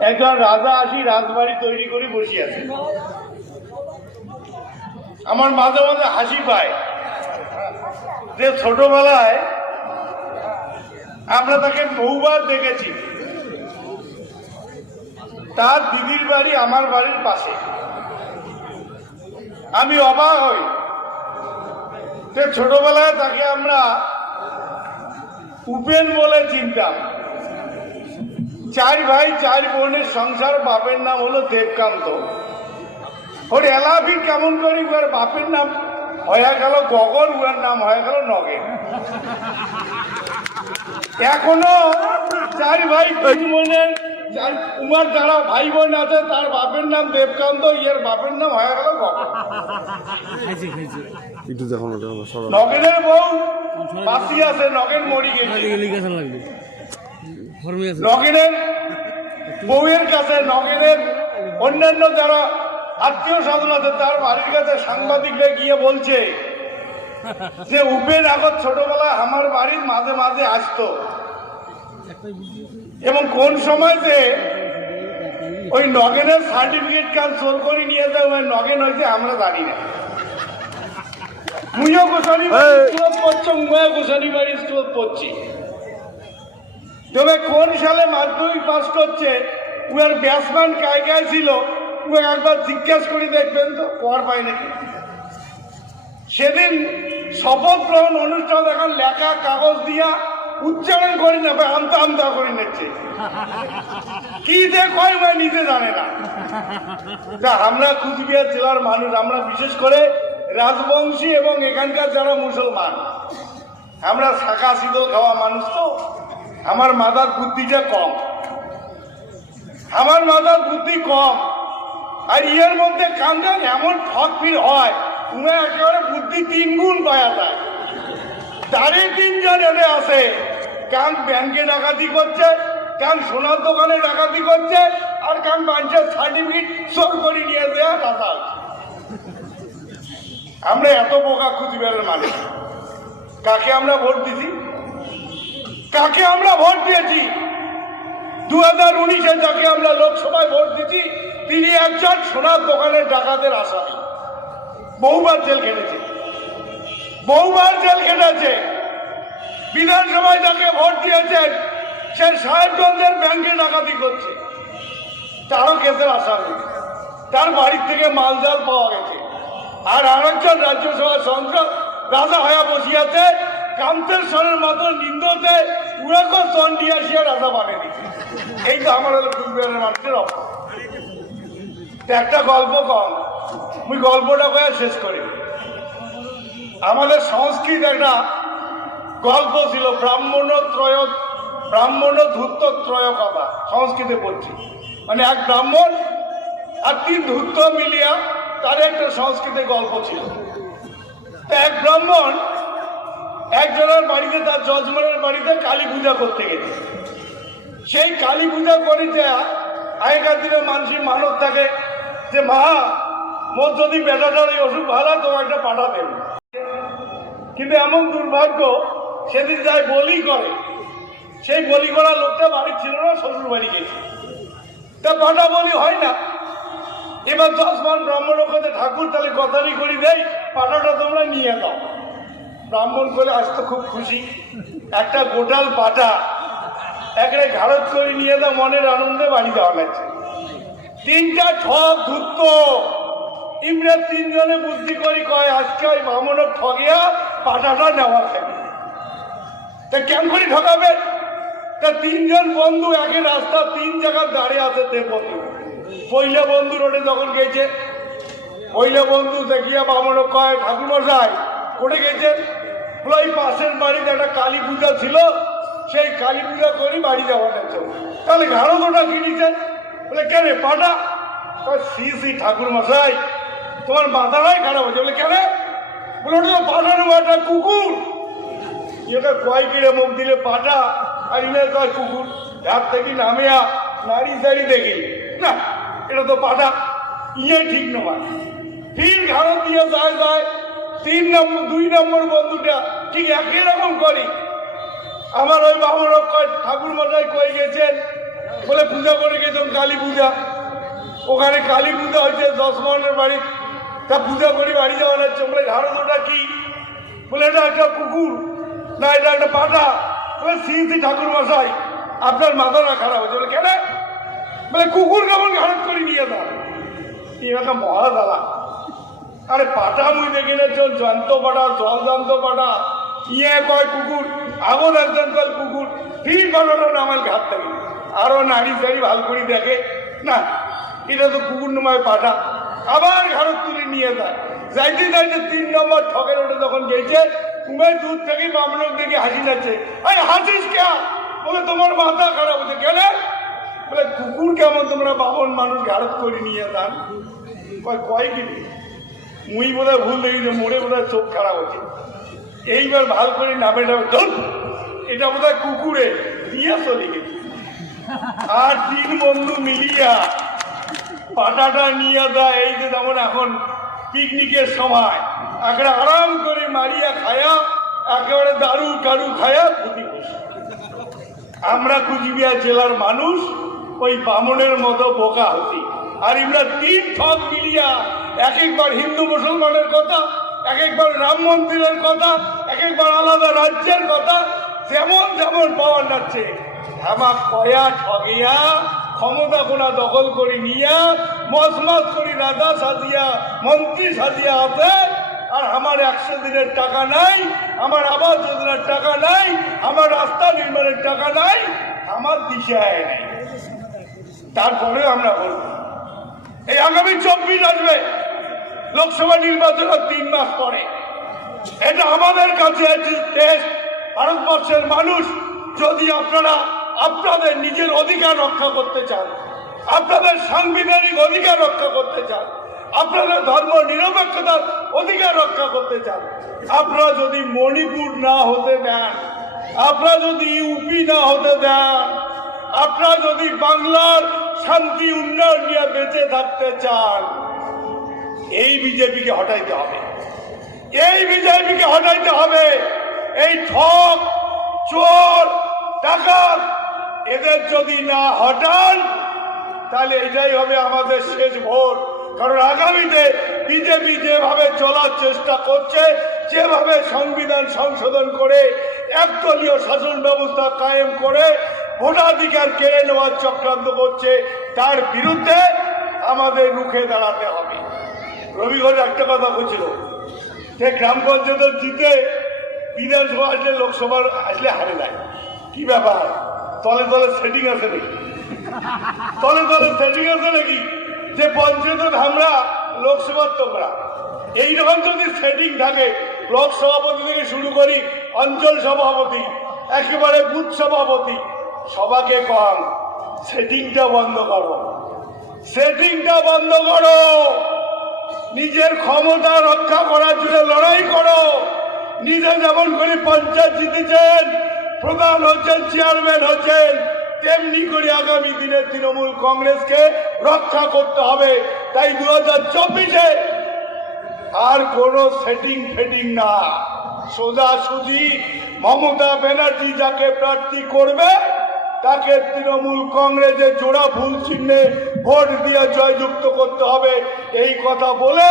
একজন রাজা আসি, রাজবাড়ি তৈরি করে বসে আছে আমার মাঝে মাঝে হাসি পায়। যে ছোটবেলায় আমরা তাকে বহুবার দেখেছি। তার দিদির বাড়ি আমার বাড়ির পাশে। আমি অবাক হই যে ছোটবেলায় তাকে আমরা উপেন বলে চিনতাম। চার ভাই চার বোনের সংসার বাপের নাম হলো দেবকান্ত। ওর এলাফি কেমন করি ওর বাপের নাম হয়ে গেল গগন ওর নাম হয়ে গেল নগেন। এখনও চার ভাই তিন বোনের চার উমার যারা ভাই বোন আছে তার বাপের নাম দেবকান্ত ইয়ের বাপের নাম হয়ে গেল নগেনের বউ বাসি আছে নগেন মরি গেছে। নগেনের বউয়ের কাছে নগেনের অন্যান্য যারা আত্মীয় স্বজন আছে তার বাড়ির কাছে সাংবাদিকরা গিয়ে বলছে যে উপেন আগত ছোটবেলা আমার বাড়ির মাঝে মাঝে আসতো। এবং কোন সময় যে ওই নগেনের সার্টিফিকেট কার্ড চোর করে নিয়ে যায় ওই নগেন হয়েছে আমরা জানি না। মুইও গোসানি পড়ছো মুয়া গোসানি বাড়ি স্কুলত পড়ছি। তবে কোন সালে মাধ্যমিক পাস করছে, উনার ব্যাটসম্যান কায় কায় ছিল ও একবার জিজ্ঞেস করে দেখবেন তো, পর পায় নাকি। সেদিন শপথ গ্রহণ অনুষ্ঠান এখন লেখা কাগজ দিয়া উচ্চারণ করি না আমতা আমতা করে নিচ্ছে। কি যে কয় ভাই নিজে জানে না, আমরা কুচবিহার জেলার মানুষ, আমরা বিশেষ করে রাজবংশী এবং এখানকার যারা মুসলমান, আমরা শাখা শীতল খাওয়া মানুষ তো। আমার মাথার বুদ্ধিটা কম। আমার মাথার বুদ্ধি কম। আর ইয়ের মধ্যে কান্দান এমন ঠক ফির হয়, উনি একেবারে বুদ্ধি তিন গুণ পাওয়া যায়। তারই তিনজন এনে আছে কান ব্যাংকে ডাকাতি করছে, কান সোনার দোকানে ডাকাতি করছে, আর কান বাঞ্চের সার্টিফিকেট সর করে নিয়ে দেয়া রাখা আমরা এত বোকা খুঁজবেলের মানুষ কাকে আমরা ভোট দিছি? কাকে আমরা ভোট দিয়েছি? দু হাজার উনিশে যাকে আমরা লোকসভায় ভোট দিচ্ছি তিনি একজন সোনার দোকানের ডাকাতের আসামি। বহুবার জেল খেটেছে। বহুবার জেল খেটেছে। বিধানসভায় যাকে ভোট দিয়েছেন, সে সাহেবগঞ্জের ব্যাংকে ডাকাতি করছে। তারও কেসের আসামি। তার বাড়ির থেকে মালজাল পাওয়া গেছে। আর আরেকজন রাজ্যসভা সংসদ রাজা হয়ে বসিয়াছে কান্তের সরের মতো নিন্দতে উড়াকো চন্ডিয়াসিয়া রাজা বানিয়ে দিচ্ছে এই তো আমার হলো কুচবিহারের মানুষের একটা গল্প কম মুই গল্পটা কয়ে শেষ করি। আমাদের সংস্কৃত একটা গল্প ছিল ব্রাহ্মণ ত্রয় ব্রাহ্মণ ধূর্ত ত্রয় কথা, সংস্কৃতে বলছি। মানে এক ব্রাহ্মণ আর তিন ধূর্ত মিলিয়া তার একটা সংস্কৃতে গল্প ছিল। এক ব্রাহ্মণ একজনের বাড়িতে তার যজমানের বাড়িতে কালী পূজা করতে গেছে। সেই কালী পূজা করে যে আগেকার দিনে মানুষের মানত থাকে যে, মা, মোর যদি বেটাটার এই অসুখ ভালো তোমার একটা পাঠা দেবে। কিন্তু এমন দুর্ভাগ্য সেদিন যাই বলি করে, সেই বলি করা লোকটা বাড়ি ছিল না, শ্বশুর বাড়ি গেছে। তা পাঠা বলি হয় না। এবার দশ মান ব্রাহ্মণ ঠাকুর তাহলে কথানি করি দেয় পাঠাটা তোমরা নিয়ে দাও ব্রাহ্মণ করে আসতে খুব খুশি। একটা গোটাল পাটা একটা ঘাড়ত করে নিয়ে দাও মনের আনন্দে বাড়ি দেওয়া গেছে। তিনটা ঠক ধুত্ত। ইমরা তিনজনে বুদ্ধি করি কয়, আজকে ওই ব্রাহ্মণ ঠগিয়া পাটাটা নেওয়া থাকে তা কেন করে ঠকাবে তা তিনজন বন্ধু একে রাস্তা তিন জায়গায় দাঁড়িয়ে আছে, তে বন্ধু। পইলে বন্ধু রোডে যখন গেছে পইলে বন্ধু দেখিয়া বামন কয়, ঠাকুরমশাই করে গেছেন? বলে ওই পাশের বাড়িতে একটা কালী পূজা ছিল, সেই কালী পূজা করি বাড়ি যাওয়া গেছে তাহলে ঘাড়ো তোটা কিনেছেন বলে কেন পাটা? কয় সি সি ঠাকুর মশাই, তোমার মাথাটাই খারাপ হয়েছে। বলে কেন বলে, ওটা তো পাঠানো একটা কুকুর। এটা কয় কিরে মুখ দিলে পাটা, আর ইনে কয় কুকুর? ধার থেকে নামিয়া নাড়ি সাড়ি দেখি না, এটা তো পাটা। ইয়ে ঠিক নয়। তিন ঘাড় দিয়ে যায় যায়, তিন নম্বর, দুই নম্বর বন্ধুটা ঠিক একই রকম করি। আমার ওই কয় ঠাকুর মশাই কই গেছেন, বলে পূজা করে গেছিলাম কালী পূজা। ওখানে কালী পূজা হয়েছে, দশ মানের বাড়ি। তা পূজা করি বাড়ি যাওয়া যাচ্ছে। বলে ঘাড়ো ওটা কি? বলে, এটা একটা কুকুর, না, এটা একটা পাটা। বলে শ্রী ঠাকুর মশাই আপনার মাথাটা খারাপ হয়েছে। বলে, কেন? বলে, কুকুর কেমন ঘাড়ত করে নিয়ে এই একটা মহা দাদা আরে, পাটা মুই দেখি না জন্ত পাটা জল জন্ত পাটা। ইয়ে কয় কুকুর? আমন একজন কল কুকুর। ফির পাটাটা নামাল ঘাট থেকে আরও নারী সারি ভালো করে দেখে, না, এটা তো কুকুর নমায় পাটা আবার ঘাড়ত তুলে নিয়ে যায় যাইতে যাইতে তিন নম্বর ঠকের ওটা যখন গেছে, কুমের দূর থেকে বামলোক দেখে হাসি যাচ্ছে। আরে, হাসিস কে? বলে, তোমার মাথা খারাপ হচ্ছে কেন বলে, কুকুর কেমন তোমরা বামন মানুষ ঘাড়ত করে নিয়ে যান? কয় কয় কি মুই বোধ হয় ভুল দেখি যে মোড়ে বোধ হয় চোখ খারাপ হচ্ছে। এইবার ভালো করে নামে নামে ধর এটা বোধ কুকুরে। নিয়ে চলে গেছে। আর তিন বন্ধু মিলিয়া পাটাটা নিয়ে দেয় এই যে যেমন এখন পিকনিকের সময়। একেবারে আরাম করে মারিয়া খায়া, একেবারে দারু কারু খায়া বসে। আমরা কুচবিহার জেলার মানুষ, ওই বামনের মতো বোকা হতি। আর আমরা তিন ঠক মিলিয়া এক একবার হিন্দু মুসলমানের কথা এক একবার রাম মন্দিরের কথা এক একবার আলাদা রাজ্যের কথা, যেমন যেমন পাওয়া যাচ্ছে। আমার কয়া ঠগিয়া, ক্ষমতা কোনা দখল করে নিয়া মস করি রাজা সাজিয়া, মন্ত্রী সাজিয়া আছে, আর আমার একশো দিনের টাকা নাই, আমার আবাস যোজনার টাকা নাই, আমার রাস্তা নির্মাণের টাকা নাই, আমার দিশায় নাই। তারপরে আমরা বলব, এই আগামী চব্বিশ আসবে। লোকসভা নির্বাচনের তিন মাস পরে। এটা আমাদের কাছে একটি দেশ ভারতবর্ষের মানুষ যদি আপনারা আপনাদের নিজের অধিকার রক্ষা করতে চান, আপনাদের সাংবিধানিক অধিকার রক্ষা করতে চান, আপনাদের ধর্ম নিরপেক্ষতার অধিকার রক্ষা করতে চান, আপনারা যদি মণিপুর না হতে দেন, আপনারা যদি ইউপি না হতে দেন, আপনারা যদি বাংলার শান্তি উন্নয়ন নিয়ে বেঁচে থাকতে চান এই বিজেপিকে হটাইতে হবে। এই বিজেপিকে হটাইতে হবে। এই ঠক চোর, ডাকাত, এদের যদি না হটান, তাহলে এটাই হবে আমাদের শেষ ভোট। কারণ আগামীতে বিজেপি যেভাবে চলার চেষ্টা করছে, যেভাবে সংবিধান সংশোধন করে, একদলীয় শাসন ব্যবস্থা কায়েম করে ভোটাধিকার কেড়ে নেওয়ার চক্রান্ত করছে, তার বিরুদ্ধে আমাদের রুখে দাঁড়াতে হবে। রবি একটা কথা বলছিল। যে গ্রাম পঞ্চায়েতের জিতে বিধানসভা আসলে লোকসভার আসলে হারে যায় কি ব্যাপার? তলে তলে সেটিং আছে নাকি? তলে তলে সেটিং আছে নাকি? যে পঞ্চায়েতের আমরা লোকসভার তোমরা। এইরকম যদি সেটিং থাকে, ব্লক সভাপতি থেকে শুরু করি, অঞ্চল সভাপতি, একেবারে বুথ সভাপতি, সবাকে কম সেটিংটা বন্ধ করো। সেটিংটা বন্ধ করো! নিজের ক্ষমতা রক্ষা করার জন্য লড়াই করো। নিজে যেমন করে পঞ্চায়েত জিতেছেন, প্রধান হচ্ছেন, চেয়ারম্যান হচ্ছেন, তেমনি করে আগামী দিনে তৃণমূল কংগ্রেসকে রক্ষা করতে হবে। তাই দু হাজার চব্বিশে আর কোনো সেটিং ফেটিং না। সোজাসুজি মমতা ব্যানার্জি যাকে প্রার্থী করবে তাকে তৃণমূল কংগ্রেসের জোড়া ভুল চিহ্নে ভোট দিয়ে জয়যুক্ত করতে হবে। এই কথা বলে